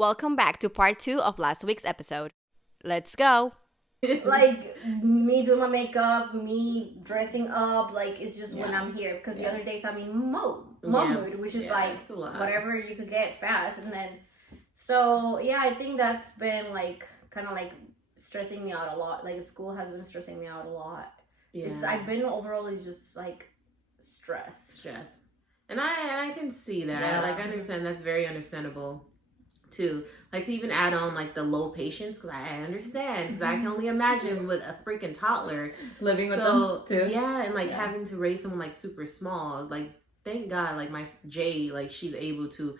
Welcome back to part 2 of last week's episode. Let's go! Like me doing my makeup, me dressing up, like it's just when I'm here. Because the other days I'm in mom mood, which is like whatever you could get fast. And then, so yeah, I think that's been like kind of like stressing me out a lot. Like school has been stressing me out a lot. Yeah. It's just, I've been overall is just like stress. And I can see that. Yeah. I understand. That's very understandable too. Like to even add on like the low patience, because I understand, because I can only imagine with a freaking toddler living with them too. Yeah, and like having to raise someone like super small. Like thank God, like my Jay, like she's able to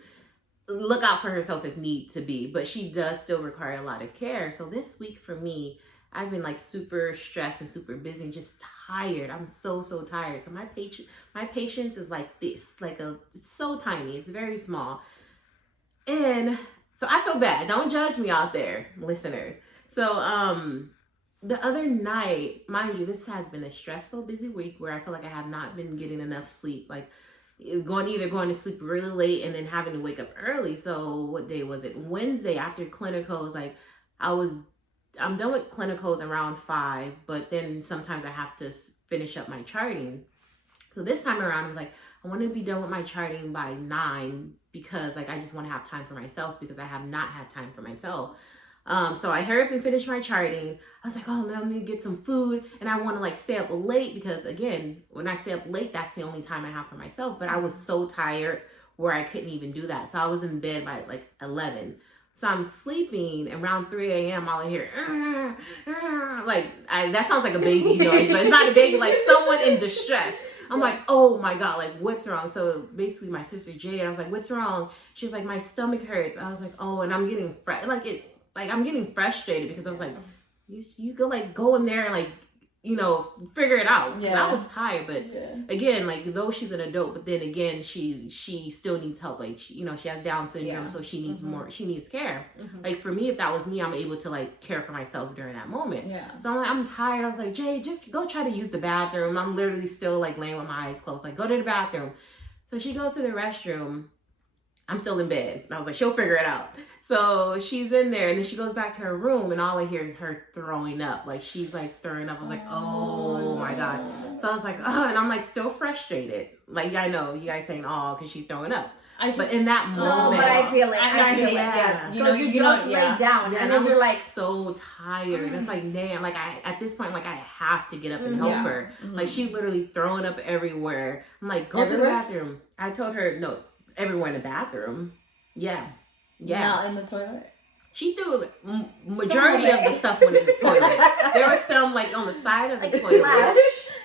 look out for herself if need to be, but she does still require a lot of care. So this week for me, I've been like super stressed and super busy and just tired. I'm so tired. So my patience is like this, it's so tiny. It's very small. And so I feel bad. Don't judge me out there, listeners. So the other night, mind you, this has been a stressful, busy week where I feel like I have not been getting enough sleep. Like going to sleep really late and then having to wake up early. So what day was it? Wednesday after clinicals, like I'm done with clinicals around 5, but then sometimes I have to finish up my charting. So this time around, I was like, I want to be done with my charting by 9 because like I just want to have time for myself because I have not had time for myself. So I hurry up and finish my charting. I was like, oh, let me get some food. And I want to like stay up late because again, when I stay up late, that's the only time I have for myself. But I was so tired where I couldn't even do that. So I was in bed by like 11. So I'm sleeping around 3 a.m. All I hear, that sounds like a baby noise, but it's not a baby, like someone in distress. I'm like, oh my God, like what's wrong? So basically my sister Jade, I was like, what's wrong? She's like, my stomach hurts. I was like, oh, and I'm getting I'm getting frustrated because I was like, you could like go in there and like, figure it out. Because I was tired, but again, like though she's an adult, but then again, she still needs help. Like, she has Down syndrome, so she needs more, she needs care. Like for me, if that was me, I'm able to like care for myself during that moment. Yeah. So I'm like, I'm tired. I was like, Jay, just go try to use the bathroom. I'm literally still like laying with my eyes closed, like go to the bathroom. So she goes to the restroom. I'm still in bed. I was like, she'll figure it out. So she's in there and then she goes back to her room and all I hear is her throwing up. Like she's like throwing up. I was like, oh my God. So I was like, oh, and I'm like still frustrated. Like, I know you guys saying, oh, because she's throwing up. But in that moment. No, but I feel it. I feel it. Yeah. Because you just lay down and then you're like so tired. It's like, damn, like at this point, like I have to get up and help her. Like she's literally throwing up everywhere. I'm like, go to the bathroom. I told her, no, everywhere in the bathroom. Yeah. Not in the toilet? She threw majority of the stuff went in the toilet. There was some like on the side of the toilet. Splash.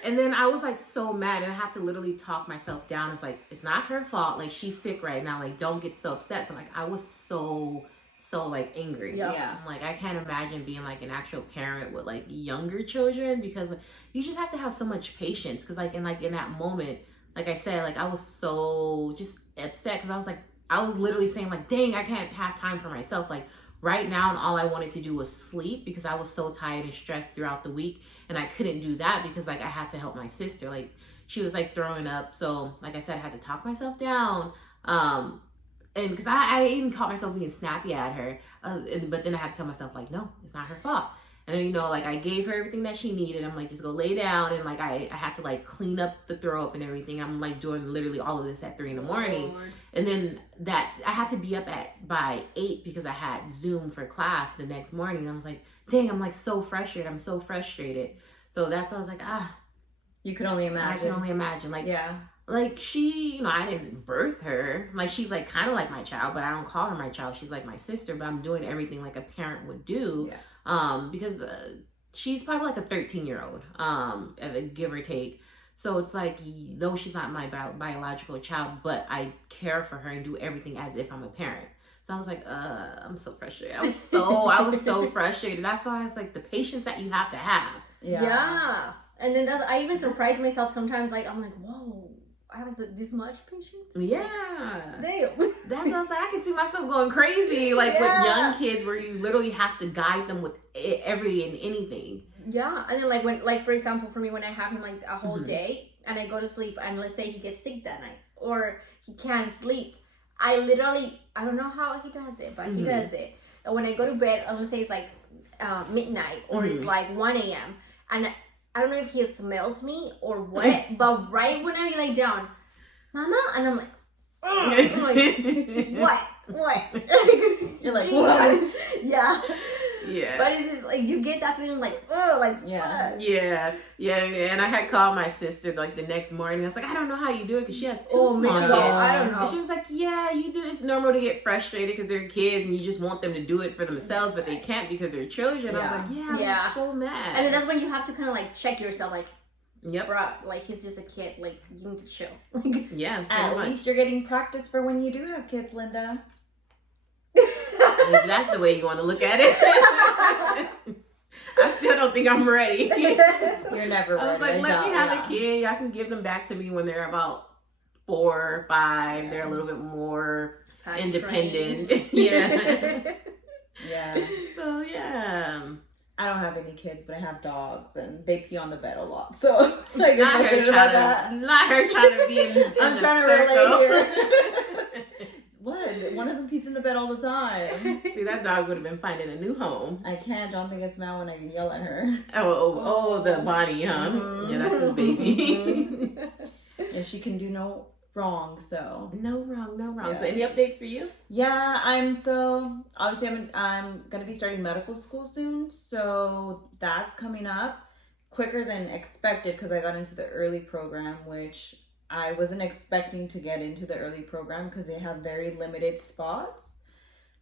And then I was like so mad and I have to literally talk myself down. It's like, it's not her fault. Like she's sick right now. Like don't get so upset. But like I was so like angry. Yeah. I'm like, I can't imagine being like an actual parent with like younger children because like, you just have to have so much patience. Cause like in that moment, like I said, like I was so just upset because I was literally saying like, dang, I can't have time for myself. Like right now, and all I wanted to do was sleep because I was so tired and stressed throughout the week. And I couldn't do that because like I had to help my sister. Like she was like throwing up. So like I said, I had to talk myself down. And because I even caught myself being snappy at her. But then I had to tell myself like, no, it's not her fault. And then, like I gave her everything that she needed. I'm like, just go lay down. And like, I had to like clean up the throw up and everything. I'm like doing literally all of this at 3 a.m. And then I had to be up by 8 because I had Zoom for class the next morning. And I was like, dang, I'm like so frustrated. I'm so frustrated. So I was like, you could only imagine. I can only imagine. Like, yeah. Like she, I didn't birth her. Like she's like kind of like my child, but I don't call her my child. She's like my sister, but I'm doing everything like a parent would do. Yeah. Because she's probably like a 13-year-old, give or take. So it's like, though she's not my biological child, but I care for her and do everything as if I'm a parent. So I was like, I'm so frustrated. I was so frustrated. That's why it's like the patience that you have to have. Yeah. And then I even surprise myself sometimes. Like, I'm like, whoa, I have this much patience? Yeah. Damn. That's what I was like, I can see myself going crazy, like with young kids where you literally have to guide them with every and anything. Yeah. And then like for example, for me, when I have him like a whole day and I go to sleep and let's say he gets sick that night or he can't sleep, I literally I don't know how he does it, but he does it. And when I go to bed, I'm gonna say it's like midnight or it's like 1 a.m. and I don't know if he smells me or what, but right when I lay down, Mama, and I'm like, what? You're like, what? Yeah. Yeah. But it's just like you get that feeling like, oh, like Yeah. Yeah. And I had called my sister like the next morning. I was like, I don't know how you do it because she has two oh, small kids. I don't know. And she was like, yeah, you do. It's normal to get frustrated because they're kids and you just want them to do it for themselves, but they can't because they're children. I was like, I'm so mad. And then that's when you have to kind of like check yourself, like, yep, bruh, like he's just a kid. Like you need to chill. Yeah. At least you're getting practice for when you do have kids, Linda. If that's the way you want to look at it. I still don't think I'm ready. You're never ready. I was like, let me have a kid. Y'all can give them back to me when they're about 4 or 5. Yeah. They're a little bit more independent. Yeah. Yeah. So, yeah. I don't have any kids, but I have dogs, and they pee on the bed a lot. So, like, not her trying to be in I'm trying to relate here. What? One of them pees in the bed all the time. See, that dog would have been finding a new home. I can't. Jonathan gets mad when I yell at her. Oh, the Bonnie, huh? Mm-hmm. Yeah, that's his baby. And she can do no wrong, so. No wrong. Yeah. So, any updates for you? Yeah, I'm going to be starting medical school soon, so that's coming up quicker than expected because I got into the early program, which I wasn't expecting to get into the early program because they have very limited spots.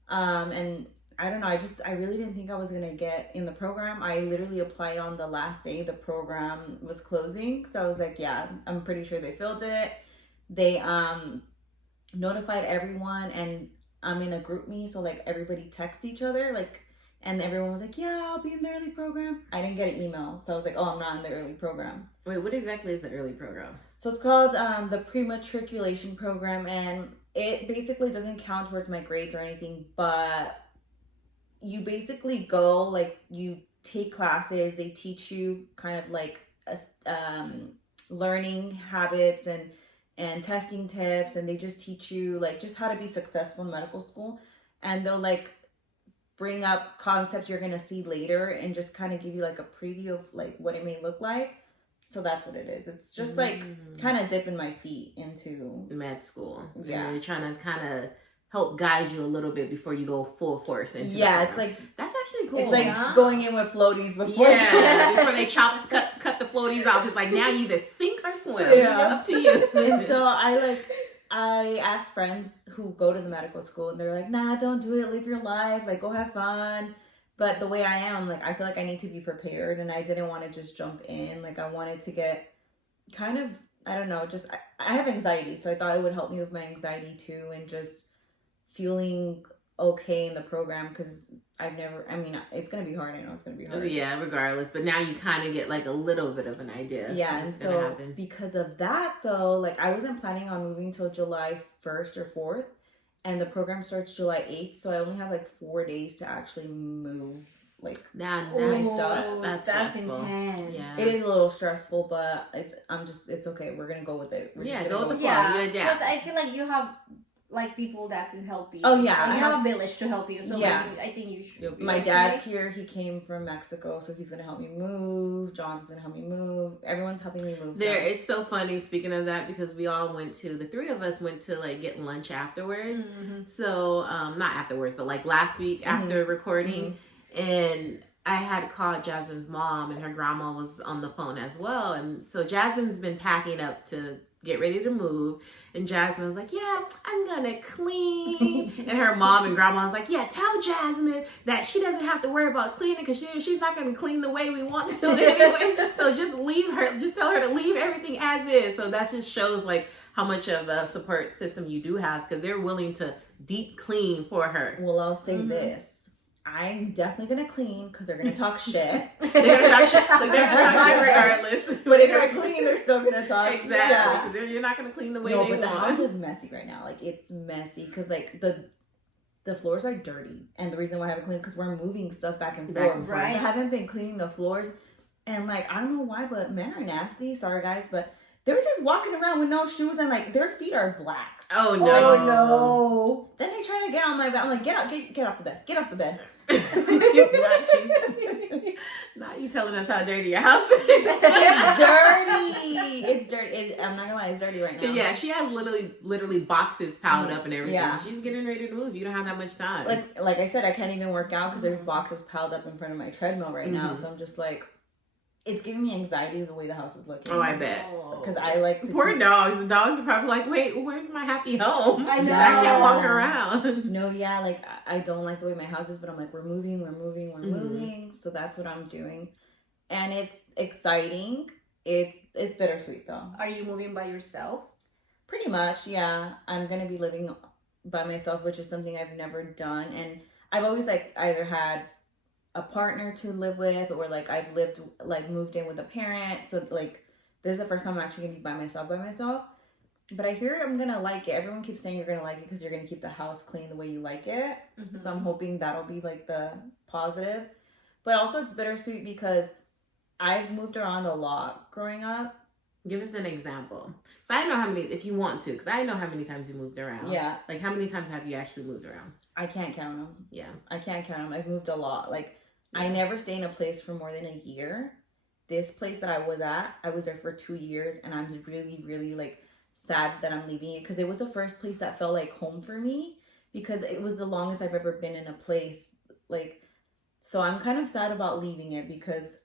And I don't know, I really didn't think I was going to get in the program. I literally applied on the last day the program was closing. So I was like, yeah, I'm pretty sure they filled it. They notified everyone, and I'm in a group me, so like everybody texts each other, like, and everyone was like, yeah, I'll be in the early program. I didn't get an email, so I was like, oh, I'm not in the early program. Wait, what exactly is the early program? So it's called the pre-matriculation program, and it basically doesn't count towards my grades or anything, but you basically go, like, you take classes, they teach you kind of like learning habits and testing tips, and they just teach you like just how to be successful in medical school, and they'll like bring up concepts you're gonna see later and just kind of give you like a preview of like what it may look like. So that's what it is. It's just like kind of dipping my feet into med school. Yeah, you're trying to kind of help guide you a little bit before you go full force into it's like that's actually cool. It's like going in with floaties before before they cut the floaties off. It's like now you either sink or swim. Yeah. Up to you. And so I asked friends who go to the medical school, and they're like, nah, don't do it, live your life, like go have fun. But the way I am, like, I feel like I need to be prepared, and I didn't want to just jump in. Like, I wanted to get kind of, I don't know, just, I have anxiety, so I thought it would help me with my anxiety too, and just feeling okay in the program, because it's going to be hard. I know it's going to be hard. Yeah, regardless. But now you kind of get, like, a little bit of an idea. Yeah, and so because of that, though, like, I wasn't planning on moving till July 1st or 4th. And the program starts July 8th, so I only have like 4 days to actually move my stuff. That's intense. Yeah. It is a little stressful, but it's okay. We're gonna go with it. Go with the flow. Yeah, because I feel like you have like people that can help you. Oh yeah, like, you have a village to help you. So yeah, I think you should. My dad's here. He came from Mexico, so he's gonna help me move. John's gonna help me move. Everyone's helping me move. It's so funny. Speaking of that, because we all the 3 of us went to like get lunch afterwards. Mm-hmm. So not afterwards, but like last week after recording, and I had called Jasmine's mom, and her grandma was on the phone as well. And so Jasmine's been packing up to get ready to move, and Jasmine was like, yeah, I'm gonna clean. And her mom and grandma was like, yeah, tell Jasmine that she doesn't have to worry about cleaning because she's not gonna clean the way we want to anyway. So just tell her to leave everything as is. So that just shows like how much of a support system you do have, because they're willing to deep clean for her. Well, I'll say this. I'm definitely gonna clean because they're gonna talk shit. They're gonna talk shit. Like, they're gonna talk shit regardless. But if I clean, they're still gonna talk. Exactly, because you're not gonna clean the way they want. No, but the house is messy right now. Like, it's messy because like the floors are dirty, and the reason why I haven't cleaned because we're moving stuff back and forth. Right. So I haven't been cleaning the floors, and like I don't know why, but men are nasty. Sorry guys, but they were just walking around with no shoes, and like their feet are black. Oh no! Oh no! Then they try to get on my bed. I'm like, get off the bed. Get off the bed. Not you telling us how dirty your house is. It's dirty. It's dirty. I'm not gonna lie, it's dirty right now. Yeah, she has literally boxes piled up and everything. Yeah. She's getting ready to move. You don't have that much time. Like I said, I can't even work out because there's boxes piled up in front of my treadmill right now. So I'm just like, it's giving me anxiety the way the house is looking. Oh, I bet. Because I like to poor dogs. The dogs are probably like, wait, where's my happy home? I know. I can't walk around. No, yeah, like I don't like the way my house is, but I'm like, we're moving. So that's what I'm doing, and it's exciting. It's bittersweet though. Are you moving by yourself? Pretty much, yeah. I'm gonna be living by myself, which is something I've never done, and I've always like either had a partner to live with, or like I've moved in with a parent. So like this is the first time I'm actually gonna be by myself. But I hear I'm gonna like it. Everyone keeps saying you're gonna like it because you're gonna keep the house clean the way you like it. So I'm hoping that'll be like the positive. But also it's bittersweet because I've moved around a lot growing up. Give us an example. So I know how many, if you want to, because I know how many times you moved around. Yeah. Like how many times have you actually moved around? I can't count them. Yeah. I can't count them. I've moved a lot. Like I never stay in a place for more than a year. This place that I was at, I was there for 2 years, and I'm really, really like sad that I'm leaving it because it was the first place that felt like home for me because it was the longest I've ever been in a place. Like, so I'm kind of sad about leaving it because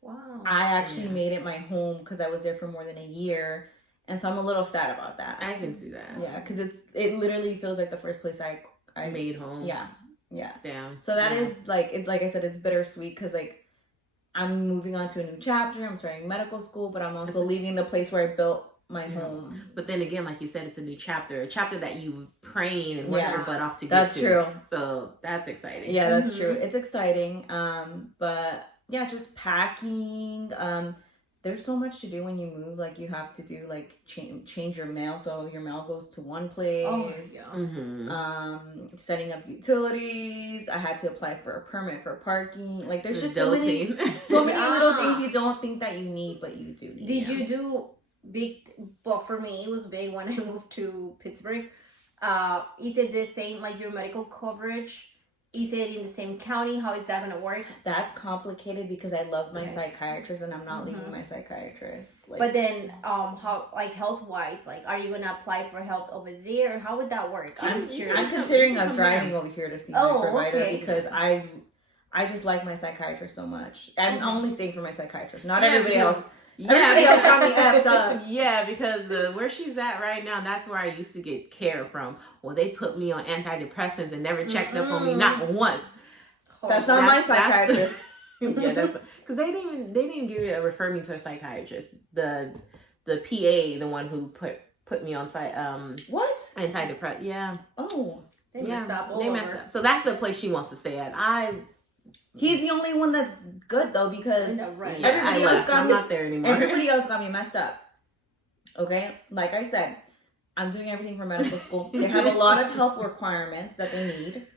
I actually made it my home because I was there for more than a year, and so I'm a little sad about that. I can see that. Yeah, because it literally feels like the first place I made home. Yeah. Yeah. Damn. So that is like, it's like I said, it's bittersweet because like I'm moving on to a new chapter. I'm starting medical school, but I'm also leaving the place where I built my home. But then again, like you said, it's a new chapter, a chapter that you praying and working your butt off to get that's to. True. So that's exciting. Yeah, that's true. It's exciting. But yeah, just packing. There's so much to do when you move. Like you have to do like change your mail, so your mail goes to one place. Oh, yeah. Setting up utilities. I had to apply for a permit for parking. Like there's just so many little things you don't think that you need, but you do need. Did you do big? Well, for me, it was big when I moved to Pittsburgh. Is it the same like your medical coverage? Is it in the same county? How is that gonna work? That's complicated because I love my psychiatrist and I'm not leaving my psychiatrist. Like, but then, how like health wise, like, are you gonna apply for health over there? Or how would that work? I'm curious. I'm considering driving over here to see my provider because I just like my psychiatrist so much. I'm only staying for my psychiatrist, not everybody else. Everybody else got me effed up. Yeah, because where she's at right now, that's where I used to get care from. Well, they put me on antidepressants and never checked up on me, not once. That's not my psychiatrist. Yeah, that's because they didn't even refer me to a psychiatrist. The PA, the one who put me on what antidepressant? Yeah. Oh, they messed up. They messed up. So that's the place she wants to stay at. He's the only one that's good though because everybody else got me. I'm not there anymore. Everybody else got me messed up. Okay, like I said, I'm doing everything for medical school. They have a lot of health requirements that they need.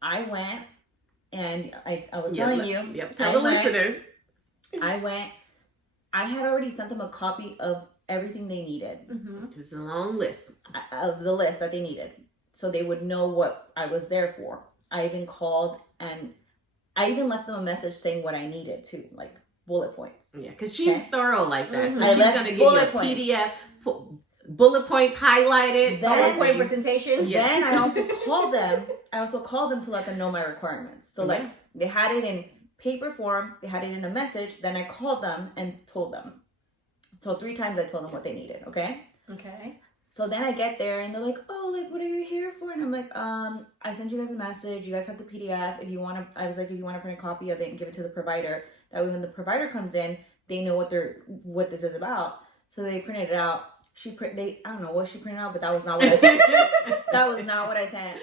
I went and I was telling you. Yep. Tell the listeners. I went. I had already sent them a copy of everything they needed. It's a long list of the list that they needed, so they would know what I was there for. I even called and I even left them a message saying what I needed too, like bullet points. Yeah, because she's thorough like that. So I she's going to give you a PDF, bullet points highlighted, PowerPoint presentation. Yes. Then I also called them. To let them know my requirements. So like they had it in paper form, they had it in a message. Then I called them and told them. So 3 times I told them what they needed. Okay. So then I get there and they're like, oh, like, what are you here for? And I'm like, I sent you guys a message. You guys have the PDF. If you want to print a copy of it and give it to the provider, that way when the provider comes in, they know what this is about. So they printed it out. I don't know what she printed out, but that was not what I sent. That was not what I sent.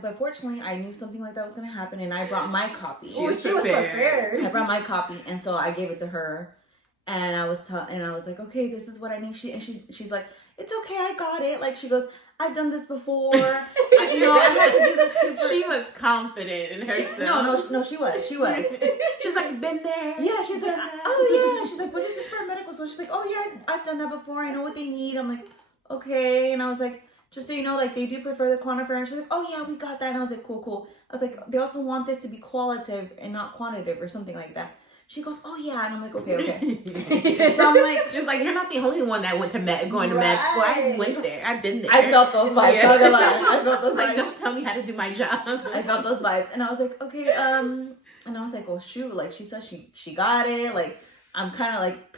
But fortunately, I knew something like that was going to happen, and I brought my copy. She was prepared. I brought my copy, and so I gave it to her. And I was like, okay, this is what I need. She's like, it's okay, I got it. Like she goes, I've done this before. I had to do this too. She was confident in herself. No, she was. She's like, been there. Yeah, she's like, oh yeah. She's like, what is this for medical school? She's like, oh yeah, I've done that before. I know what they need. I'm like, okay. And I was like, just so you know, like, they do prefer the quantifier. And she's like, oh yeah, we got that. And I was like, cool. I was like, they also want this to be qualitative and not quantitative or something like that. She goes, oh yeah. And I'm like, okay. So I'm like, just like, you're not the only one that went to med school. I went there. I've been there. I felt those vibes. Yeah. Not gonna lie. I felt those vibes. Like, don't tell me how to do my job. I felt those vibes. And I was like, okay, and I was like, well, shoot, like, she says she got it. Like, I'm kind of like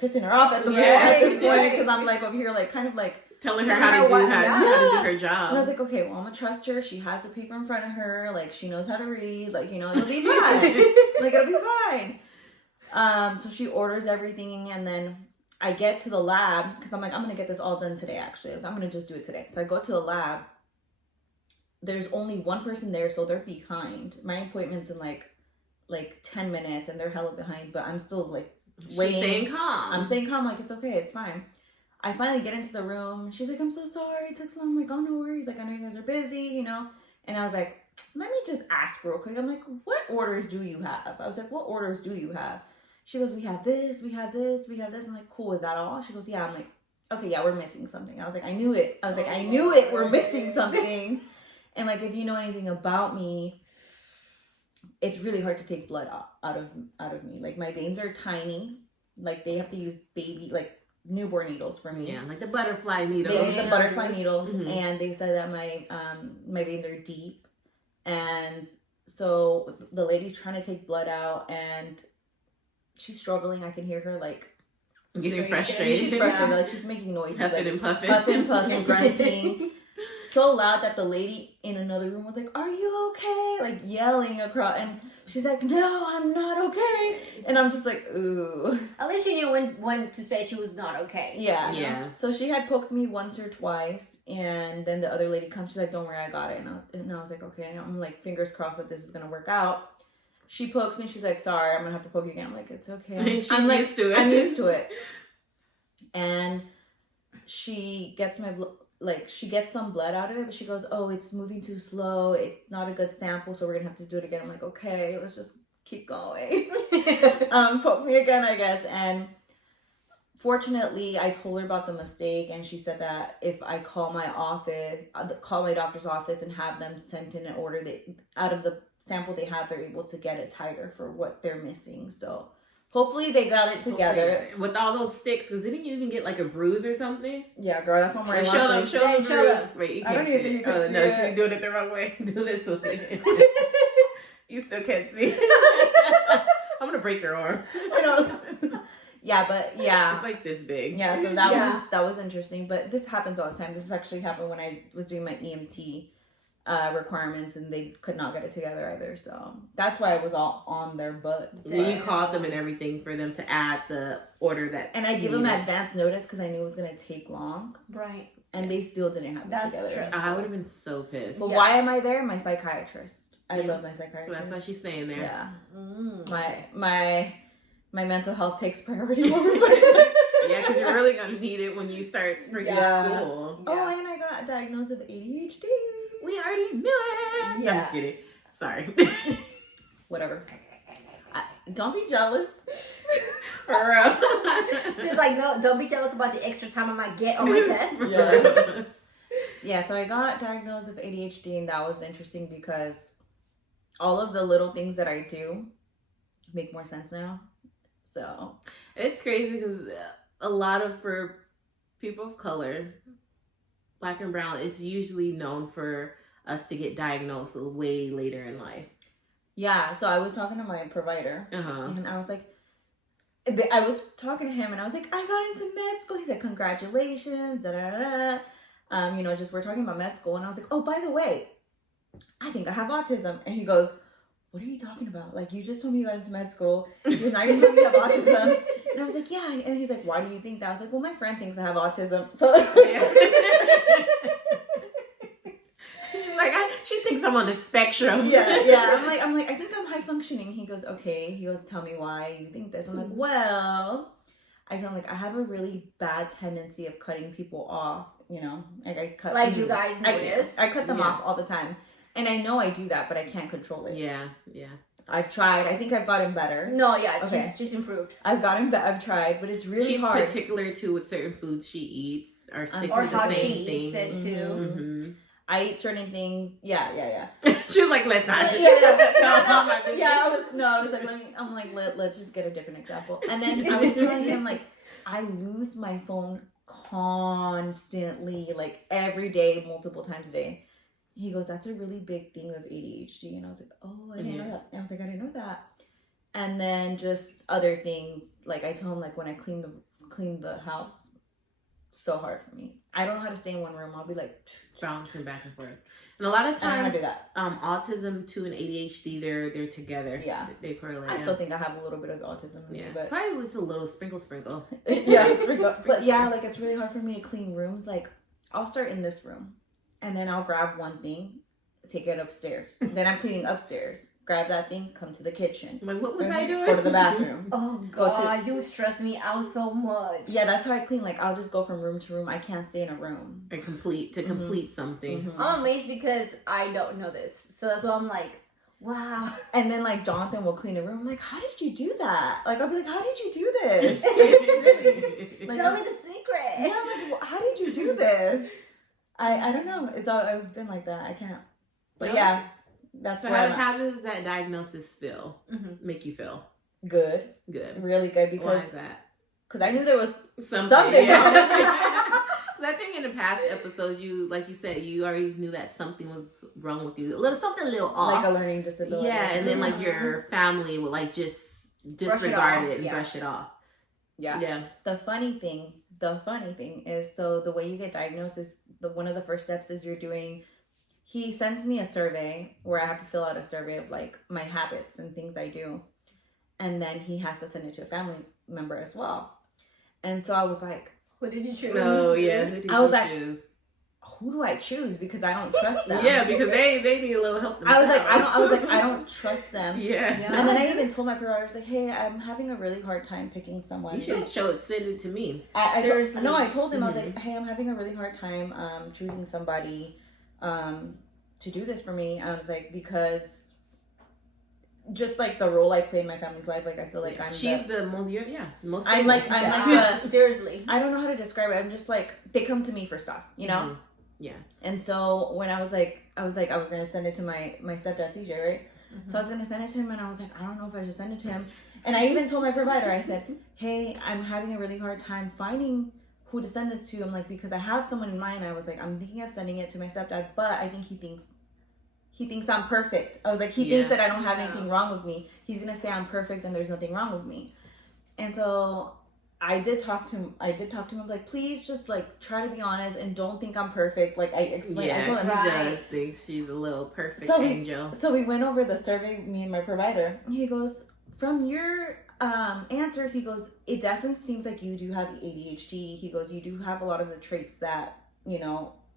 pissing her off at this point, because I'm like over here, like, kind of like telling her how to do her job. And I was like, okay, well, I'm gonna trust her. She has the paper in front of her. Like, she knows how to read. Like, you know, it'll be fine. Like, it'll be fine. So she orders everything, and then I get to the lab because I'm like, I'm gonna get this all done today. Actually, I'm gonna just do it today. So I go to the lab. There's only one person there, so they're behind. My appointment's in like 10 minutes, and they're hella behind. But I'm still like waiting. She's staying calm. I'm staying calm. Like, it's okay. It's fine. I finally get into the room. She's like, I'm so sorry. It took so long. I'm like, oh, no worries. Like, I know you guys are busy, you know. And I was like, let me just ask real quick. I'm like, what orders do you have? I was like, what orders do you have? She goes, we have this, we have this, we have this. I'm like, cool, is that all? She goes, yeah. I'm like, okay, yeah, we're missing something. I was like, I knew it. We're missing something. And like, if you know anything about me, it's really hard to take blood out of me. Like, my veins are tiny. Like, they have to use newborn needles for me. Yeah, like the butterfly needles. They use the butterfly needles, and they said that my veins are deep, and so the lady's trying to take blood out, and she's struggling. I can hear her like getting frustrated. She's frustrated, like she's making noises, huffing like, and puffing, grunting, so loud that the lady in another room was like, "Are you okay?" Like yelling across, and she's like, "No, I'm not okay." And I'm just like, "Ooh." At least you knew when to say she was not okay. Yeah. Yeah. So she had poked me once or twice, and then the other lady comes. She's like, "Don't worry, I got it." And I was like, "Okay." And I'm like, fingers crossed that this is gonna work out. She pokes me. She's like, "Sorry, I'm gonna have to poke you again." I'm like, "It's okay." I'm like, used to it. I'm used to it. And she gets she gets some blood out of it, but she goes, "Oh, it's moving too slow. It's not a good sample, so we're gonna have to do it again." I'm like, "Okay, let's just keep going." Poke me again, I guess. And fortunately, I told her about the mistake, and she said that if I call my doctor's office and have them send in an order, out of the sample they have, they're able to get it tighter for what they're missing. So hopefully they got it together. With all those sticks, because didn't you even get like a bruise or something? Yeah, girl, that's what I'm wearing. Show them bruise. Wait, you I can't don't even see think you it. can Oh, see no, it. you're doing it the wrong way. Do this with it. You still can't see. I'm going to break your arm. I know. Yeah, but yeah. It's like this big. Yeah, so that was interesting. But this happens all the time. This actually happened when I was doing my EMT requirements, and they could not get it together either. So that's why I was all on their butts. You called them and everything for them to add the order that. And I give them advance notice because I knew it was going to take long. Right. And they still didn't have it together. Stressful. I would have been so pissed. But why am I there? My psychiatrist. I love my psychiatrist. So that's why she's staying there. Yeah. My mental health takes priority over my Yeah, because you're really going to need it when you start freaking school. Oh, and I got diagnosed with ADHD. We already knew it. Yeah. I'm just kidding. Sorry. Whatever. Don't be jealous. For real. She's like, no, don't be jealous about the extra time I might get on my test. Yeah. Yeah, so I got diagnosed with ADHD, and that was interesting because all of the little things that I do make more sense now. So it's crazy because a lot of, for people of color, Black and brown, it's usually known for us to get diagnosed way later in life. Yeah, so I was talking to my provider, and I was like, I was talking to him, and I was like, I got into med school. He said, congratulations, just we're talking about med school, and I was like, oh, by the way, I think I have autism. And he goes, what are you talking about? Like, you just told me you got into med school. Because now you're telling me you have autism. And I was like, yeah. And he's like, why do you think that? I was like, well, my friend thinks I have autism. So she thinks I'm on the spectrum. Yeah. I'm like, I think I'm high functioning. He goes, okay. He goes, tell me why you think this. I'm like, well, I tell him, like, I have a really bad tendency of cutting people off. You know, like I cut. Like you guys notice. I cut them off all the time. And I know I do that, but I can't control it. Yeah. I've tried. I think I've gotten better. No, yeah, Okay. she's improved. I've tried, but it's really hard. She's particular too with certain foods she eats. or stick or to the how same she thing. eats it too. Mm-hmm. I eat certain things. Yeah. She was like, let's not. I was like, let's just get a different example. And then I was telling him, like, I lose my phone constantly, like every day, multiple times a day. He goes, that's a really big thing of ADHD. And I was like, oh, I didn't know that. I was like, I didn't know that. And then just other things, like I tell him, like when I clean the house, so hard for me. I don't know how to stay in one room. I'll be like bouncing back and forth. And a lot of times, I do that. Autism too and ADHD, they're together. Yeah, they correlate. I still think I have a little bit of autism in me, but probably just a little sprinkle. Yeah, sprinkle. But yeah, like it's really hard for me to clean rooms. Like I'll start in this room, and then I'll grab one thing, take it upstairs. Then I'm cleaning upstairs. Grab that thing, come to the kitchen. Like, what was I doing? Go to the bathroom. Oh God, you stress me out so much. Yeah, that's how I clean. Like I'll just go from room to room. I can't stay in a room. Or complete something. Mm-hmm. I'm amazed because I don't know this, so that's why I'm like, wow. And then like Jonathan will clean a room. I'm like, how did you do that? Like I'll be like, how did you do this? Really? Like, Tell me the secret. Yeah, like how did you do this? I don't know. I've been like that. I can't. But yeah. That's so how does that diagnosis feel? Mm-hmm. Make you feel good, really good? Because why is that? Because I knew there was something. Yeah. Because I think in the past episodes, like you said, you already knew that something was wrong with you, something a little off, like a learning disability. Yeah, and then like your family would like just disregard it and brush it off. Yeah. The funny thing is, so the way you get diagnosed is one of the first steps is he sends me a survey where I have to fill out a survey of like my habits and things I do. And then he has to send it to a family member as well. And so I was like, who did you choose? Oh, yeah. I was like, who do I choose? Because I don't trust them. Yeah, because they need a little help themselves. I was like, I don't trust them. Yeah. And then I even told my provider, I was like, hey, I'm having a really hard time picking someone. You should send it to me. I told him, I was like, hey, I'm having a really hard time choosing somebody to do this for me. I was like, because just like the role I play in my family's life, like I feel like she's the most I'm like the seriously, I don't know how to describe it. I'm just like, they come to me for stuff, you know? Mm-hmm. Yeah. And so when I was gonna send it to my stepdad CJ, right? Mm-hmm. So I was gonna send it to him, and I was like, I don't know if I should send it to him. And I even told my provider, I said, hey, I'm having a really hard time finding who to send this to. I'm like, because I have someone in mind. I was like, I'm thinking of sending it to my stepdad, but I think he thinks I'm perfect. I was like, he thinks that I don't have anything wrong with me. He's gonna say I'm perfect and there's nothing wrong with me. And so I did talk to him. I'm like, please just like try to be honest and don't think I'm perfect. Like I explained, yeah, I told him he does think she's a little perfect angel. So we went over the survey, me and my provider. He goes, from your answers, he goes, it definitely seems like you do have ADHD. He goes, you do have a lot of the traits that,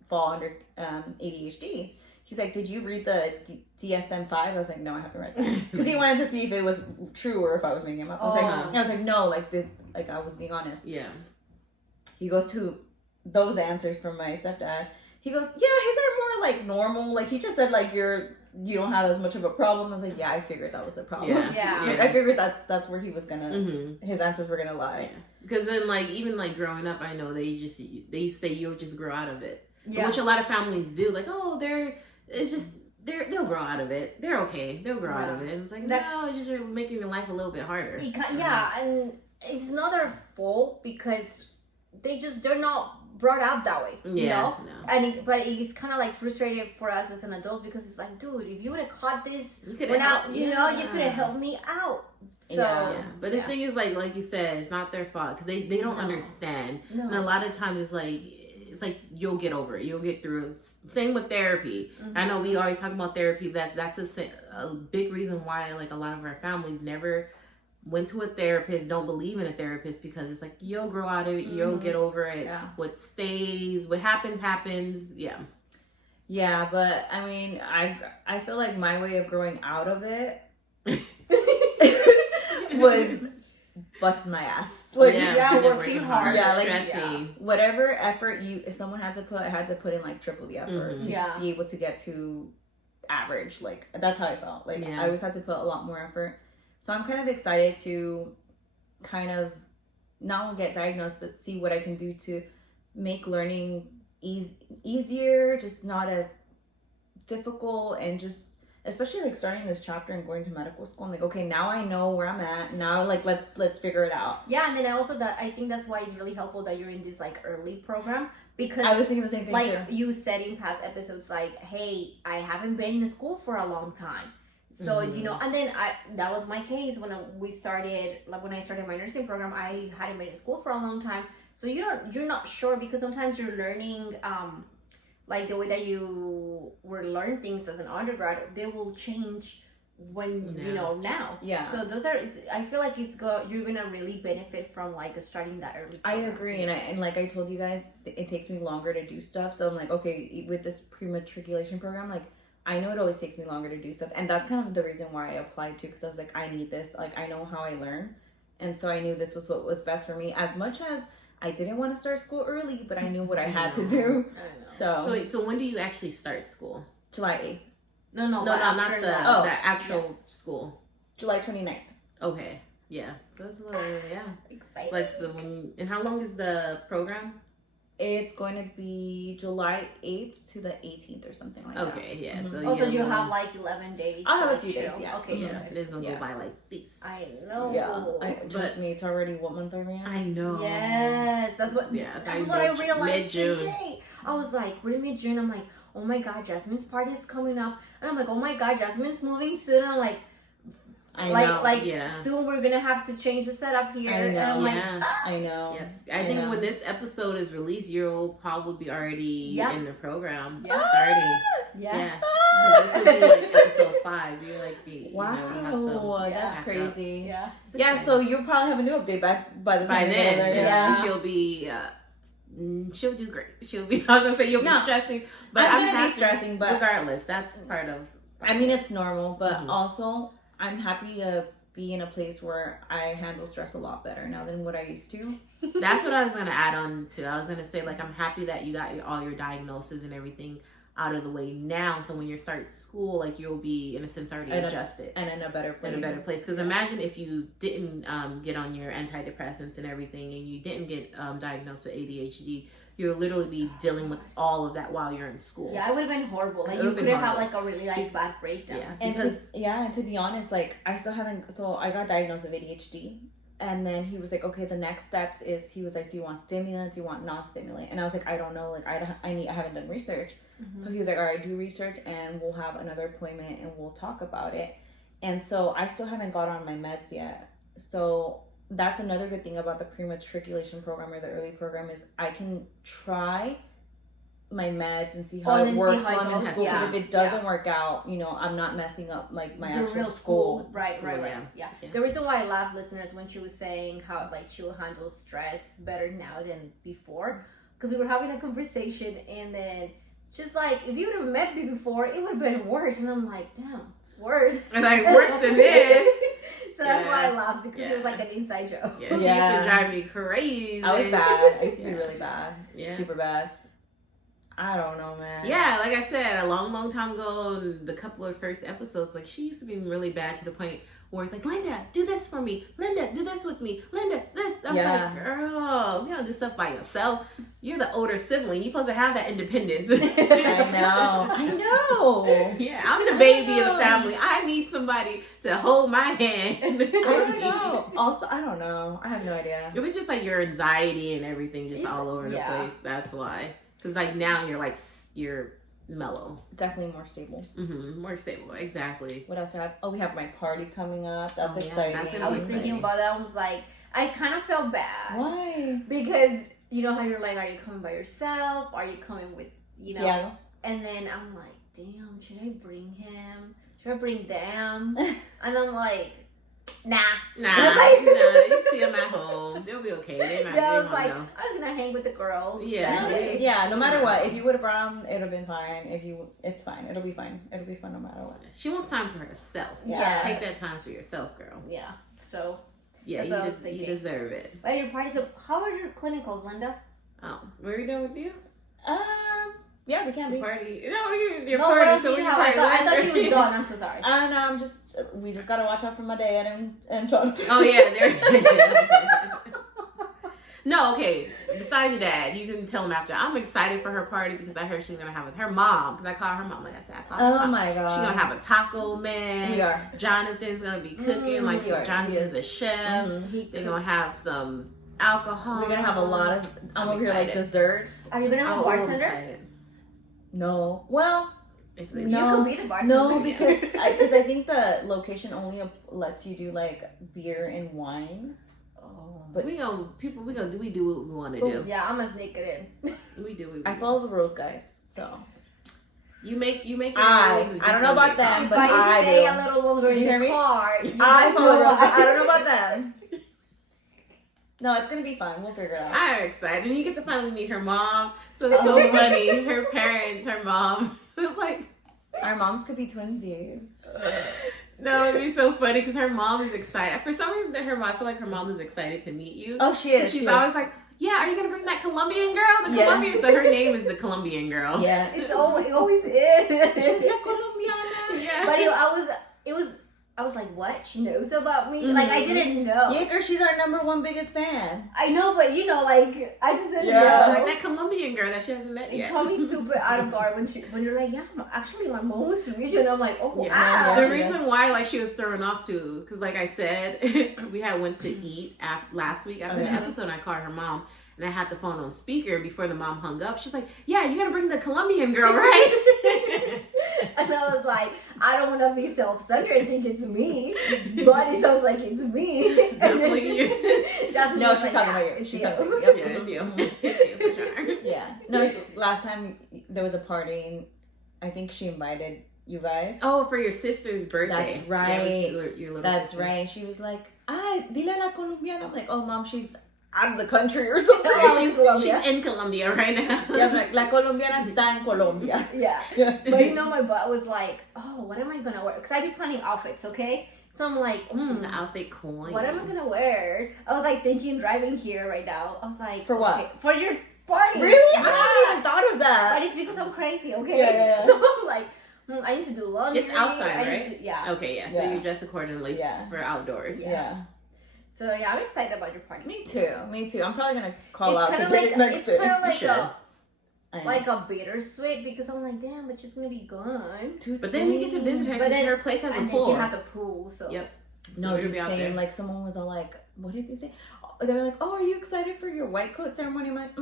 fall under ADHD. He's like, did you read the DSM-5? I was like, no, I haven't read that. Because he wanted to see if it was true or if I was making it up. I was like, no, like I was being honest. Yeah. He goes to those answers from my stepdad. He goes, yeah, his are more like normal. Like he just said like you don't have as much of a problem. I was like, yeah, I figured that was the problem. Yeah. Like I figured that's where he was gonna his answers were gonna lie. Yeah. Because then like even like growing up, I know they say you'll just grow out of it. Yeah. Which a lot of families do. Like, oh, they'll grow out of it. They're okay. They'll grow out of it. And it's like, no, it's just you're making your life a little bit harder. And it's not their fault because they're not brought up that way. Yeah. No. But it's kind of like frustrating for us as an adult because it's like, dude, if you would have caught this, you could have helped me out. So, But the thing is, like you said, it's not their fault because they don't understand. No. And a lot of times it's like you'll get over it. You'll get through it. Same with therapy. Mm-hmm. I know we always talk about therapy. That's a big reason why like a lot of our families never went to a therapist, don't believe in a therapist, because it's like you'll grow out of it. You'll get over it. Yeah. What happens. Yeah, but I mean, I feel like my way of growing out of it was busting my ass. Working hard. Whatever effort if someone had to put, I had to put in like triple the effort to be able to get to average. Like that's how I felt. Like I always had to put a lot more effort. So I'm kind of excited to kind of not only get diagnosed, but see what I can do to make learning easier, just not as difficult, and just especially like starting this chapter and going to medical school. I'm like, okay, now I know where I'm at. Now, like, let's figure it out. Yeah, and then I think that's why it's really helpful that you're in this like early program, because I was thinking the same thing like too. you said in past episodes, like, hey, I haven't been in school for a long time. So, you know, and then that was my case when I started my nursing program. I hadn't been in school for a long time. So you're not sure, because sometimes you're learning, like the way that you were learn things as an undergrad, they will change when you know now. Yeah. So those are. I feel like you're gonna really benefit from like starting that early. I agree, and like I told you guys, it takes me longer to do stuff. So I'm like, okay, with this pre-matriculation program, like I know it always takes me longer to do stuff, and that's kind of the reason why I applied to, because I was like, I need this. Like I know how I learn, and so I knew this was what was best for me. As much as I didn't want to start school early, but I knew what I had to do. I know. So when do you actually start school? July 8th. No, not the actual school. July 29th. Okay. Yeah. That's a little, Excited. Like, and how long is the program? It's going to be July 8th to the 18th or something like that. Okay, yeah. Mm-hmm. So also, you have like 11 days. I'll have a to few days, chill. yeah. Okay, yeah. It's going to go by like this. I know. Yeah. Trust me, it's already what month are we in? I know. Yes, that's what I realized today. I was like, we're in mid-June. I'm like, oh my God, Jasmine's party is coming up. And I'm like, oh my God, Jasmine's moving soon. I'm like, soon we're gonna have to change the setup here. I know. And I'm I know. Yeah. I think when this episode is released, you'll probably be already in the program starting. Yeah. This will be like episode 5. You're like, wow, that's crazy. Yeah. Yeah. So you'll probably have a new update by the time then. There. Yeah. She'll be. She'll do great. She'll be. I was gonna say you'll be stressing, but I'm gonna be stressing. But regardless, that's part of. I mean, it's normal, but also I'm happy to be in a place where I handle stress a lot better now than what I used to. That's what I was gonna add on to. I was gonna say, like, I'm happy that you got all your diagnoses and everything out of the way now, so when you start school, like, you'll be in a sense already adjusted and in a better place. Because imagine if you didn't get on your antidepressants and everything, and you didn't get diagnosed with ADHD, you'll literally be dealing with all of that while you're in school. Yeah, it would have been horrible. Like, you could have had like a really bad breakdown. Yeah, and to be honest, like, I still haven't. So I got diagnosed with ADHD. And then he was like, okay, the next steps is, he was like, do you want stimulant? Do you want non-stimulant? And I was like, I don't know. Like, I haven't done research. So he was like, all right, do research and we'll have another appointment and we'll talk about it. And so I still haven't got on my meds yet. So that's another good thing about the pre-matriculation program or the early program, is I can try my meds and see how it works while I'm in school. Because if it doesn't work out, you know, I'm not messing up like my actual real school. Right. Yeah. The reason why I laughed, listeners, when she was saying how like she will handle stress better now than before, because we were having a conversation and then just like, if you would have met me before, it would have been worse. And I'm like, damn, worse. And like, worse than this. So that's why I laughed, because it was like an inside joke. Yeah, she used to drive me crazy. I was bad. I used to be really bad. Yeah. Super bad. I don't know, man. Yeah, like I said, a long time ago, the couple of first episodes, like, she used to be really bad to the point where it's like, Linda, do this for me. Linda, do this with me. Linda, this. I was like, girl, you don't do stuff by yourself. You're the older sibling. You're supposed to have that independence. I know. Yeah, I'm the baby of the family. I need somebody to hold my hand. I don't know. Also, I don't know. I have no idea. It was just like your anxiety and everything just all over the place. That's why. Because like now you're mellow. Definitely more stable. More stable, exactly. What else do I have? Oh, we have my party coming up. That's exciting. I was thinking about that. I was like, I kind of felt bad. Why? Because you know how you're like, are you coming by yourself? Are you coming with, you know? Yeah. And then I'm like, damn, should I bring him? Should I bring them? And I'm like, nah. You see them at home. They'll be okay. They're not. I was like, I was gonna hang with the girls. Yeah. No matter what, if you would have brought them, it'd have been fine. It's fine. It'll be fine. It'll be fun no matter what. She wants time for herself. Yeah. Take that time for yourself, girl. Yeah. So. Yeah, you deserve it. At your party. So, how are your clinicals, Linda? Oh, were we done with you? Yeah, we can be. Party. No, your no, party. What else so do you have? I thought you was gone. I'm so sorry. I don't know. We just gotta watch out for my dad and John. Oh yeah, there. No, okay. Besides your dad, you can tell him after. I'm excited for her party because I heard she's gonna have with her mom. Because I call her mom, like I said, I call her mom. my god. She's gonna have a taco man. We are. Jonathan's gonna be cooking. Jonathan's a chef. They're gonna have some alcohol. We're gonna have a lot of. I'm over here like desserts. Are you gonna have a bartender? No. Well. You could be the bartender. No, because I think the location only lets you do like beer and wine. Oh, but we do what we want to do. Yeah, I'm gonna sneak it in. We do. I follow the rules, guys. So you make your rules. I don't know about them, but I stay do. a little longer Did you hear me? car. I follow the rules. I don't know about them. No, it's gonna be fun. We'll figure it out. I'm excited. And you get to finally meet her mom. So it's so funny. Her parents, her mom. It was like our moms could be twinsies. No, it'd be so funny because her mom is excited. For some reason, I feel like her mom is excited to meet you. Oh, she is. She's always like, "Yeah, are you gonna bring that Colombian girl? Colombian." So her name is the Colombian girl. Yeah, it always is. She's la colombiana. Yeah. But I was like, what? She knows about me? Mm-hmm. Like, I didn't know. Yeah, girl, she's our number one biggest fan. I know, but like, I just didn't know. Like that Colombian girl that she hasn't met yet. It caught me super out of guard when you're like, yeah, actually, my mom wants to meet you. And I'm like, oh, wow. Yeah, the reason why, like, she was thrown off, too, because, like I said, we went to eat last week after the episode, and I called her mom. And I had the phone on speaker before the mom hung up. She's like, yeah, you got to bring the Colombian girl, right? And I was like, I don't want to be self-centered and think it's me. But it sounds like it's me. Definitely you. No, she's talking about you. She's talking about you. Yeah, it's you. It's you, for sure. Yeah. No, last time there was a party, I think she invited you guys. Oh, for your sister's birthday. That's right. Yeah, your little That's sister. right. She was like, ay, dile la colombiana. I'm like, oh, mom, she's out of the country or something. She's in Colombia right now. Yeah, I'm like, la colombiana está en Colombia. Yeah. But my butt was like, oh, what am I going to wear? Because I be planning outfits, okay? So I'm like, she's an outfit queen. What am I going to wear? I was like thinking driving here right now. I was like, for what? For your party. Really? Yeah. I hadn't even thought of that. But it's because I'm crazy, okay? Yeah. So I'm like, I need to do laundry. It's outside, right? Yeah. Okay, yeah. So you dress accordingly for outdoors. Yeah. So yeah, I'm excited about your party. Me too. I'm probably gonna call out the date next to it. It's kind of like a bittersweet because I'm like, damn, but she's gonna be gone. But then you get to visit her because her place has a pool. She has a pool, so yep. No, dude, same. Like someone was all like, what did they say? They were like, oh, are you excited for your white coat ceremony? I'm like,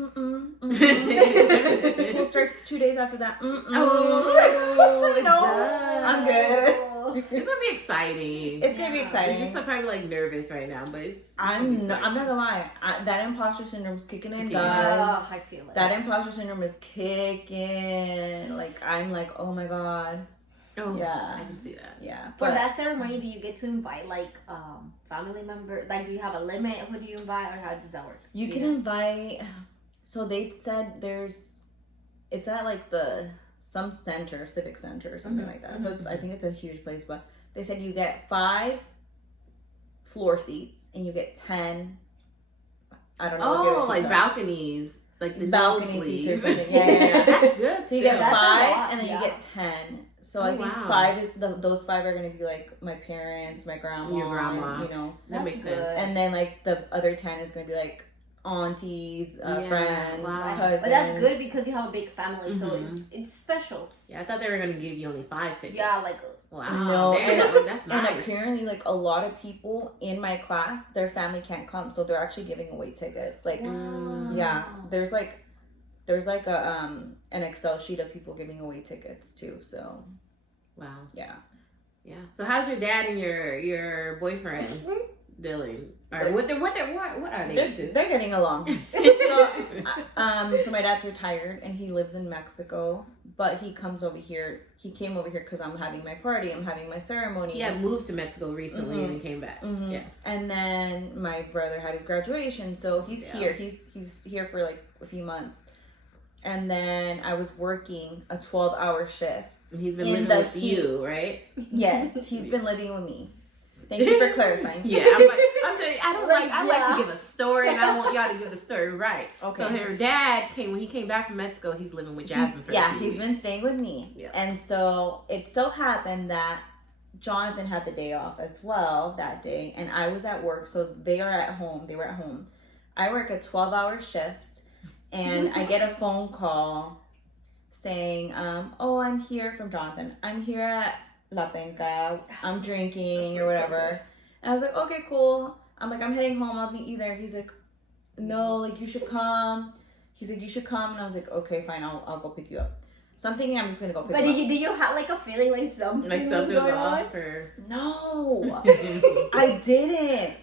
School starts 2 days after that. Oh, no, I'm good. It's gonna be exciting. It's gonna be exciting. You're just probably like nervous right now, but I'm not gonna lie. That imposter syndrome's kicking in, guys. Oh, I feel it. That imposter syndrome is kicking. Like I'm like, oh my god. Oh yeah, I can see that. Yeah. For that ceremony, do you get to invite like family members? Like, do you have a limit? Who do you invite, or how does that work? You can invite. So they said it's at like some center, civic center or something like that. So I think it's a huge place, but they said you get 5 floor seats and you get 10. I don't know. Oh, like balconies. Like the balcony seats or something. Yeah. That's good. So you get 5 and then you get 10. So I think 5. Those 5 are gonna be like my parents, my grandma, your grandma. And, that makes sense. And then like the other 10 is gonna be like aunties, friends, cousins. But that's good because you have a big family, so it's special. Yeah, I thought they were gonna give you only 5 tickets. Yeah, like wow. No, that's nice. And apparently, like a lot of people in my class, their family can't come, so they're actually giving away tickets. Like, yeah, there's like a an Excel sheet of people giving away tickets too. So, wow. Yeah. So how's your dad and your boyfriend dealing? Or what are they? They're getting along. So my dad's retired and he lives in Mexico, but he comes over here. He came over here because I'm having my party. I'm having my ceremony. Yeah, moved to Mexico recently and came back. Yeah. And then my brother had his graduation, so he's here. He's here for like a few months. And then I was working a 12-hour shift. And he's been living with you, right? Yes, he's been living with me. Thank you for clarifying. Yeah, I like to give a story, and I want y'all to give the story right. Okay. So her dad when he came back from Mexico, he's living with Jasmine. He's been staying with me. Yeah. And so it so happened that Jonathan had the day off as well that day, and I was at work, so they were at home. I work a 12-hour shift, and I get a phone call saying, oh, I'm here from Jonathan. I'm here at La Penca. I'm drinking or whatever. And I was like, okay, cool. I'm like, I'm heading home. I'll meet you there. He's like, no, like, you should come. He's like, you should come. And I was like, okay, fine. I'll go pick you up. So I'm thinking I'm just going to go pick you up. But did you have like a feeling like something was going on? Or... No. I didn't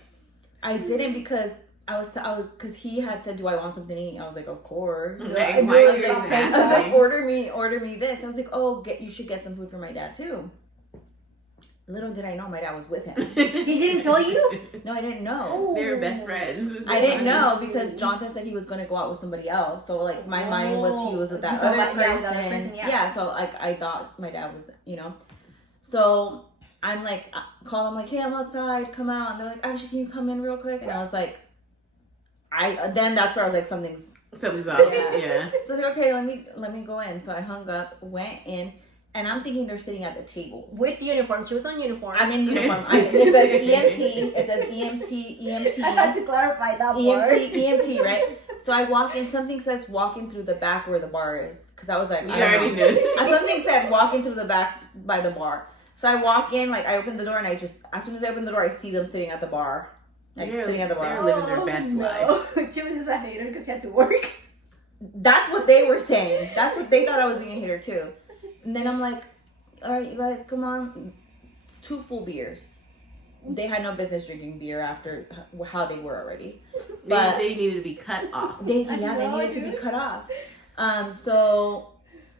because I was because he had said, do I want something to eat? I was like, of course. Like, I was like, order me this. I was like, oh, you should get some food for my dad too. Little did I know my dad was with him. He didn't tell you? No, I didn't know. They were best friends. I didn't know because Jonathan said he was going to go out with somebody else. So like my mind was he was with that other person. Yeah, so like I thought my dad was, So I'm like, call him like, hey, I'm outside, come out. And they're like, actually, can you come in real quick? And I was like, then that's where I was like, something's off. Yeah. So I was like, okay, let me go in. So I hung up, went in, and I'm thinking they're sitting at the table with uniform. She was on uniform. I'm in uniform. It says EMT. It says EMT. I had to clarify that part. EMT, right? So I walk in. Something says walking through the back where the bar is, because I was like, you already knew. Something said walking through the back by the bar. So I walk in, like I open the door, and as soon as I open the door, I see them sitting at the bar. Sitting at the bar. They're living their best life. She was just a hater because she had to work. That's what they were saying. That's what they thought I was being a hater too. And then I'm like, all right, you guys, come on. 2 full beers. They had no business drinking beer after how they were already. But they needed to be cut off. They needed to be cut off. So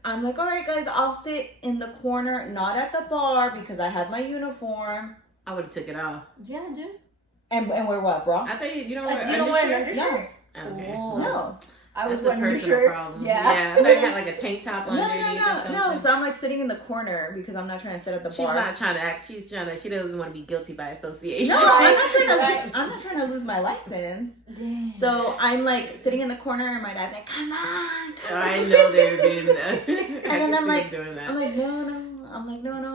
I'm like, all right, guys, I'll sit in the corner, not at the bar because I have my uniform. I would have took it off. Yeah, dude. And wear what, bro? I thought you don't wear an undershirt? No. Okay. No. I was a personal problem. Yeah. I thought you had like a tank top underneath. No. So I'm like sitting in the corner because I'm not trying to sit at the bar. She's not trying to act. She doesn't want to be guilty by association. No, I'm not trying to lose my license. Dang. So I'm like sitting in the corner, and my dad's like, "Come on." I know they were being that. And then I'm like, no.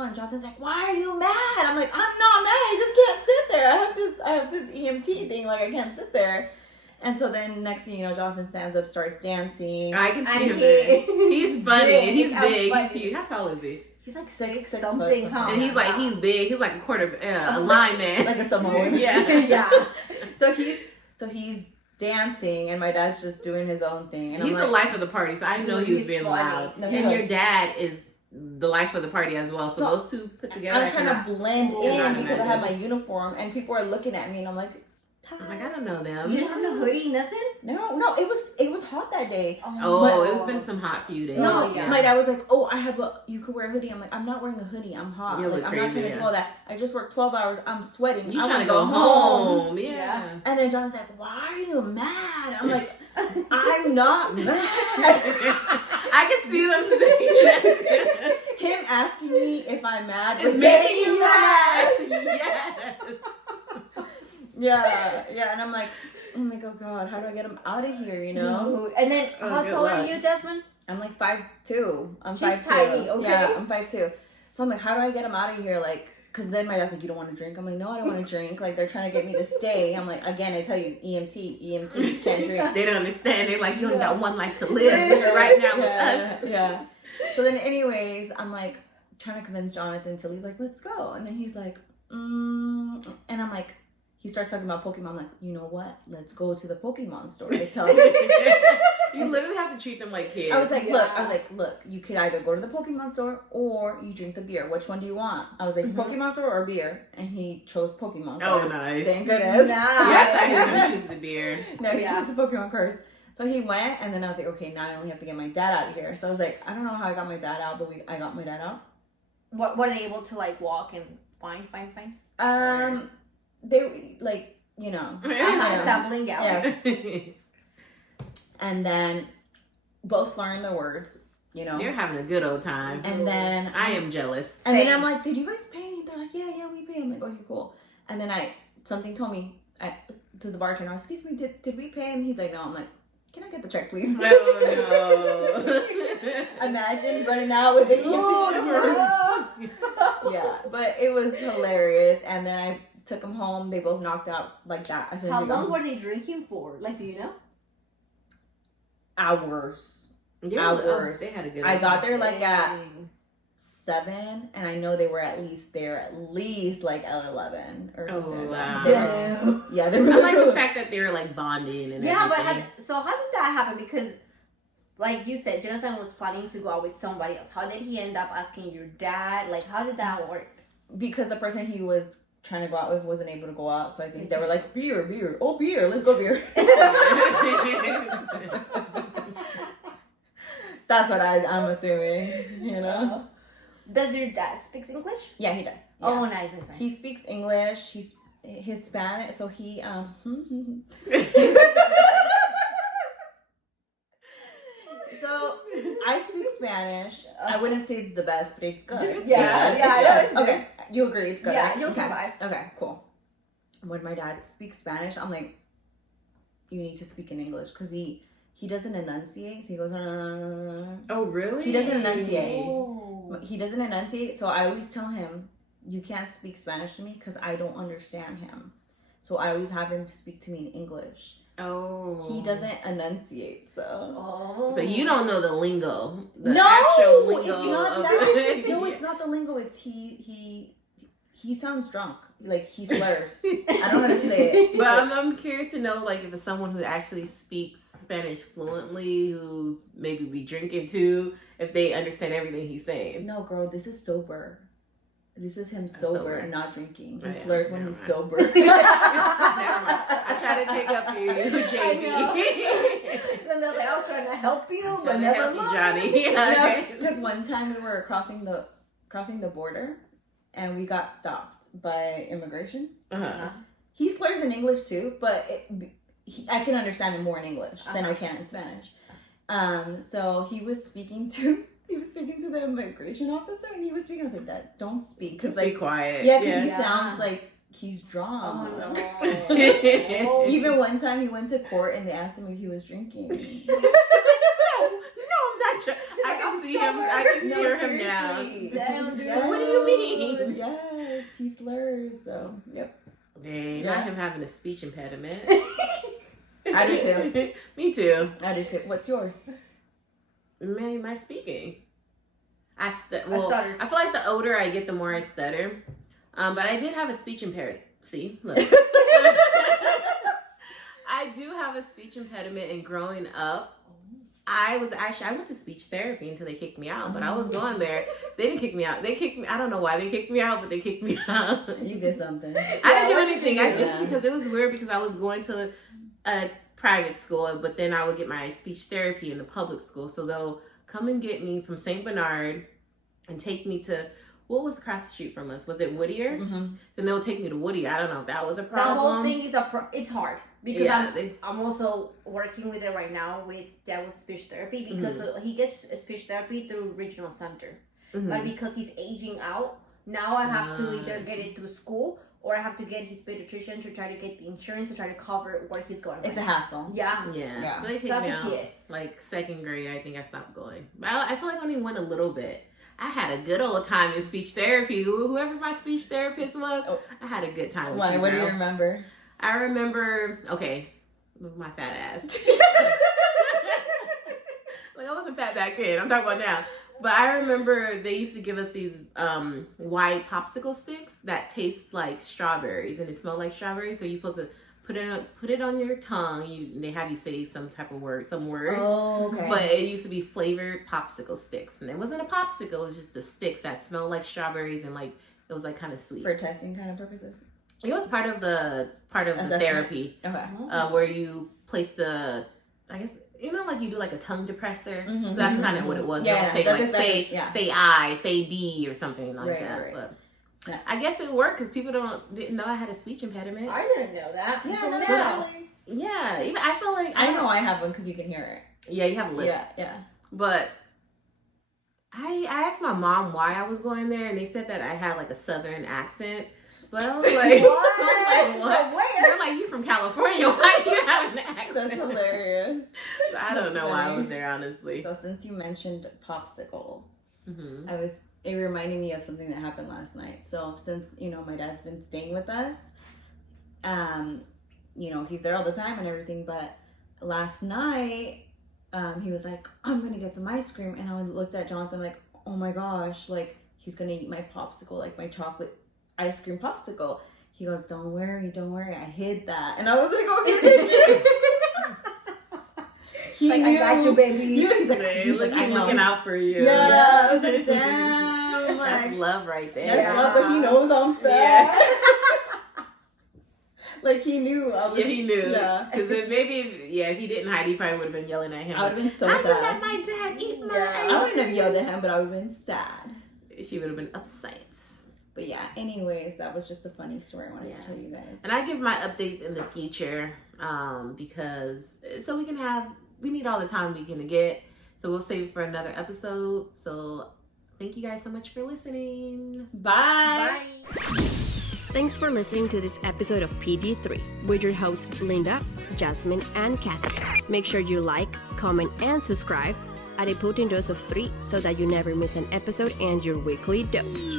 And Jonathan's like, why are you mad? I'm like, I'm not mad. I just can't sit there. I have this EMT thing. Like I can't sit there. And so then next thing you know, Jonathan stands up, starts dancing. I can see him. He's funny. Big. He's big. He's huge. How tall is he? He's like six something, huh? And he's big. He's like a lineman. Like a Samoan. Yeah. So he's dancing, and my dad's just doing his own thing. And he's I'm like, the life of the party, so I know he was being loud. No, and your dad is the life of the party as well. So those two put together. I'm trying to blend in because I have my uniform, and people are looking at me, and I'm like, I'm like, I don't know them. You didn't have no hoodie, nothing? No, it was hot that day. It's been some hot few days. No, yeah. My dad was like, you could wear a hoodie. I'm like, I'm not wearing a hoodie. I'm hot. You like, I'm not trying to do all that. I just worked 12 hours. I'm sweating. You trying to go home. Yeah. And then John's like, why are you mad? I'm like, I'm not mad. I can see them today. Him asking me if I'm mad is making you mad. Yes. Yeah. And I'm like, oh God, how do I get him out of here, Dude. And then, how tall are you, Jasmine? I'm like 5'2". She's tiny, okay. Yeah, I'm 5'2". So I'm like, how do I get him out of here? Like, because then my dad's like, you don't want to drink? I'm like, no, I don't want to drink. Like, they're trying to get me to stay. I'm like, again, I tell you, EMT, can't drink. They don't understand. They're like, you only got one life to live. You're right now with us. Yeah. So then anyways, I'm like, trying to convince Jonathan to leave. Like, let's go. And then he's like, and I'm like, he starts talking about Pokemon. I'm like, you know what? Let's go to the Pokemon store. I tell him. You literally have to treat them like kids. I was like, look, you could either go to the Pokemon store or you drink the beer. Which one do you want? I was like, Pokemon store or beer? And he chose Pokemon cards. Oh, nice. Thank goodness. Yeah, I thought he was going to choose the beer. No, he chose the Pokemon cards. So he went, and then I was like, okay, now I only have to get my dad out of here. So I was like, I don't know how I got my dad out, but I got my dad out. What were they able to like walk and find? They like, sampling out. Yeah. And then both learned the words, You're having a good old time. And then I am jealous. And then I'm like, did you guys pay? They're like, yeah, we paid. I'm like, okay, cool. And then something told me to the bartender, excuse me, did we pay? And he's like, no. I'm like, can I get the check, please? Oh, no. Imagine running out with the EMT. Yeah, but it was hilarious. And then I took them home. They both knocked out like that. As soon as How we got long home. were they drinking for? Like, do you know? Hours. Hours. They had a good. I got there like at Dang. 7, and I know they were at least like at 11 or something. Oh, wow. Damn. Yeah, they I were like the fact that they were like bonding and Yeah, everything. so how did that happen? Because, like you said, Jonathan was planning to go out with somebody else. How did he end up asking your dad? Like, how did that work? because the person he was trying to go out with wasn't able to go out, so I think they were like, beer, oh beer, let's go beer. That's what I'm assuming, you know. Does your dad speak English? Yeah, he does. Yeah. Oh, nice. He speaks English. He's Hispanic, so he So I speak Spanish. I wouldn't say it's the best, but it's good. It's good. Okay, you agree it's good? Yeah, right? you'll Okay. survive. Okay, cool. When my dad speaks Spanish, I'm like, you need to speak in English because he doesn't enunciate. So he goes, Oh, really? He doesn't enunciate. Oh. He doesn't enunciate. So I always tell him, you can't speak Spanish to me because I don't understand him. So I always have him speak to me in English. Oh. He doesn't enunciate, so. Oh. So you don't know the lingo. The No, actual lingo it's not of that. No, it's not the lingo. It's he sounds drunk. Like he slurs. I don't know how to say it. But I'm curious to know, like, if it's someone who actually speaks Spanish fluently, who's maybe be drinking too, if they understand everything he's saying. No, girl, this is sober. This is him Sober. sober and not drinking. He Oh, yeah. slurs when Never he's mind. sober. Never mind. I try to take up you, JB. Then I was like, I was trying to help you, but Trying to never help you, mind. Johnny. Okay. Because one time we were crossing the border, and we got stopped by immigration. Uh-huh. He slurs in English too, but I can understand him more in English than I can in Spanish. So he was speaking to the immigration officer, and he was speaking. I was like, Dad, don't speak, because Just be like, quiet. yeah, because he Yeah. sounds like he's drunk. Oh no. Even one time he went to court and they asked him if he was drinking. No, I'm not sure. I can see him. I can No, hear him now. seriously. Damn, dude. What do you mean? Yes, he slurs. So, yep. Dang, Yeah. not him having a speech impediment. I do too. Me too. I did too. What's yours? Man, my speaking. I stutter. I feel like the older I get, the more I stutter. But I did have a speech impediment. See, look. I do have a speech impediment, and growing up, I went to speech therapy until they kicked me out. But I was going there. They didn't kick me out. They kicked me. I don't know why they kicked me out, but they kicked me out. You did something. I didn't do what did anything. you I do? think because it was weird because I was going to a private school, but then I would get my speech therapy in the public school. So they'll come and get me from St. Bernard and take me to, what was across the street from us? Was it Whittier? Mm-hmm. Then they'll take me to Whittier. I don't know if that was a The problem. whole thing is it's hard because Yeah, I'm also working with it right now with that was speech therapy because he gets speech therapy through regional center, but because he's aging out now, I have to either get it through school or I have to get his pediatrician to try to get the insurance to try to cover where he's going. It's a hassle. Yeah. Yeah. So they kicked So I me can out. see it. Like second grade, I think I stopped going. But I feel like I only went a little bit. I had a good old time in speech therapy. Whoever my speech therapist was, I had a good time with Why? you, What do girl. you remember? I remember, okay, my fat ass. Like, I wasn't fat back then. I'm talking about now. But I remember they used to give us these white popsicle sticks that taste like strawberries and it smell like strawberries. So you're supposed to put it on your tongue. They have you say some type of word, some words. Oh, okay. But it used to be flavored popsicle sticks, and it wasn't a popsicle. It was just the sticks that smelled like strawberries and like it was like kind of sweet. For testing kind of purposes. It was part of the Assessment. therapy, Okay. where you place the, I guess, you know, like you do like a tongue depressor. Mhm, So that's mhm, kind of what it was. Yeah, They'll say that's like exactly- yeah. say I, say B or something like Right, that. right. But Yeah. I guess it worked because people didn't know I had a speech impediment. I didn't know that Yeah, until no, now. really. Yeah, even I feel like I know I have one because you can hear it. Yeah, you have a list. Yeah. But I asked my mom why I was going there, and they said that I had like a southern accent. But I was like, What? I was like, what? Where? They're like, you from California? Why do you have an accent? That's hilarious. I don't That's know why I funny. was there, honestly. So since you mentioned popsicles, It reminded me of something that happened last night. So since, my dad's been staying with us, he's there all the time and everything, but last night, he was like, I'm going to get some ice cream. And I looked at Jonathan like, oh my gosh, like he's going to eat my popsicle, like my chocolate ice cream popsicle. He goes, don't worry, I hid that. And I was like, okay, thank you. He like, knew. I got you, baby. Yeah, he's like, I know. Looking out for you. Yeah, I was like, damn. That's love right there. That's love, but he knows I'm fat. Yeah. Like, he knew. He knew. Yeah. Because if he didn't hide, he probably would have been yelling at him. I would have been so I sad. would let my dad eat my ice I wouldn't have yelled at him, but I would have been sad. She would have been upset. But yeah, anyways, that was just a funny story I wanted to tell you guys. And I give my updates in the future because so we need all the time we can get. So we'll save it for another episode. So thank you guys so much for listening. Bye. Thanks for listening to this episode of PG3 with your hosts Linda, Jasmine, and Kathy. Make sure you like, comment, and subscribe at a potent dose of 3 so that you never miss an episode and your weekly dose.